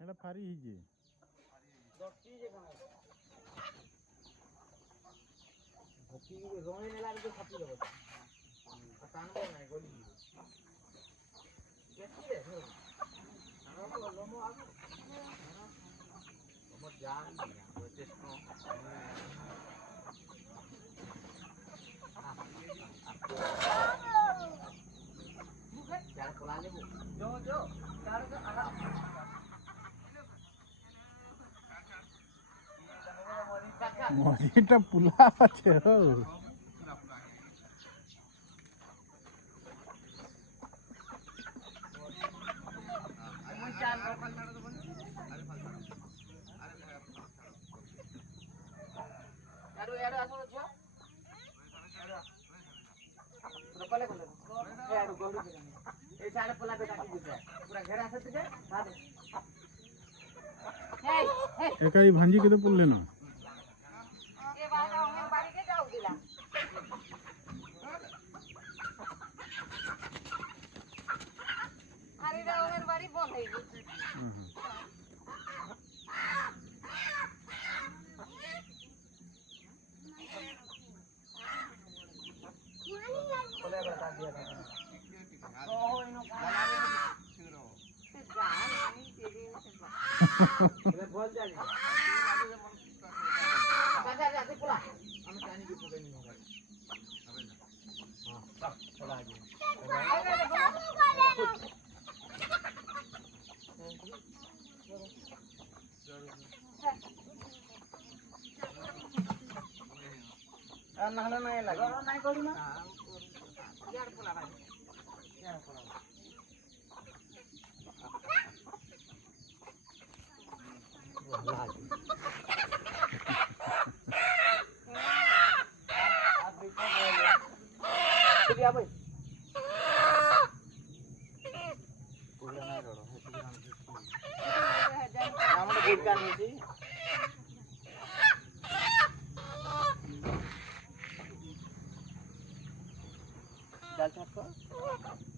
এটা ফারি হিজে দটি যে কোন দটি রঙে নেলা তো ছাপি দেব টানবো না গলি কেটে রে আমরা লমো আগে লমো জান দিয়া ওই টেস্ট নো यार खोला ले जो जो यार का आला মজিটা পুলা আছে ও यार আসো जो रपले कोन यार गोड़ी ए सारे पला पे काटी दे पूरा घेरा আছে দিকে সাথে এই একাই ভাঞ্জি কেতে পড়লে না এ বাড়া আমার বাড়িতে যাও দিলা আরে রে আমার বাড়ি বন্ধ হই গেছে बोले बता दिया था तो इनो खाना से जान नहीं तेरे से ये बोल जा रही जा जा से पुला हम पानी की पुगे नहीं होगा हां चला गया नहला नहीं लगा नहीं करू ना यार पुला भाई यार पुला ठीक है भाई पूरा नहीं रड़ो हमने गुड़ का नहीं थी डाल छाप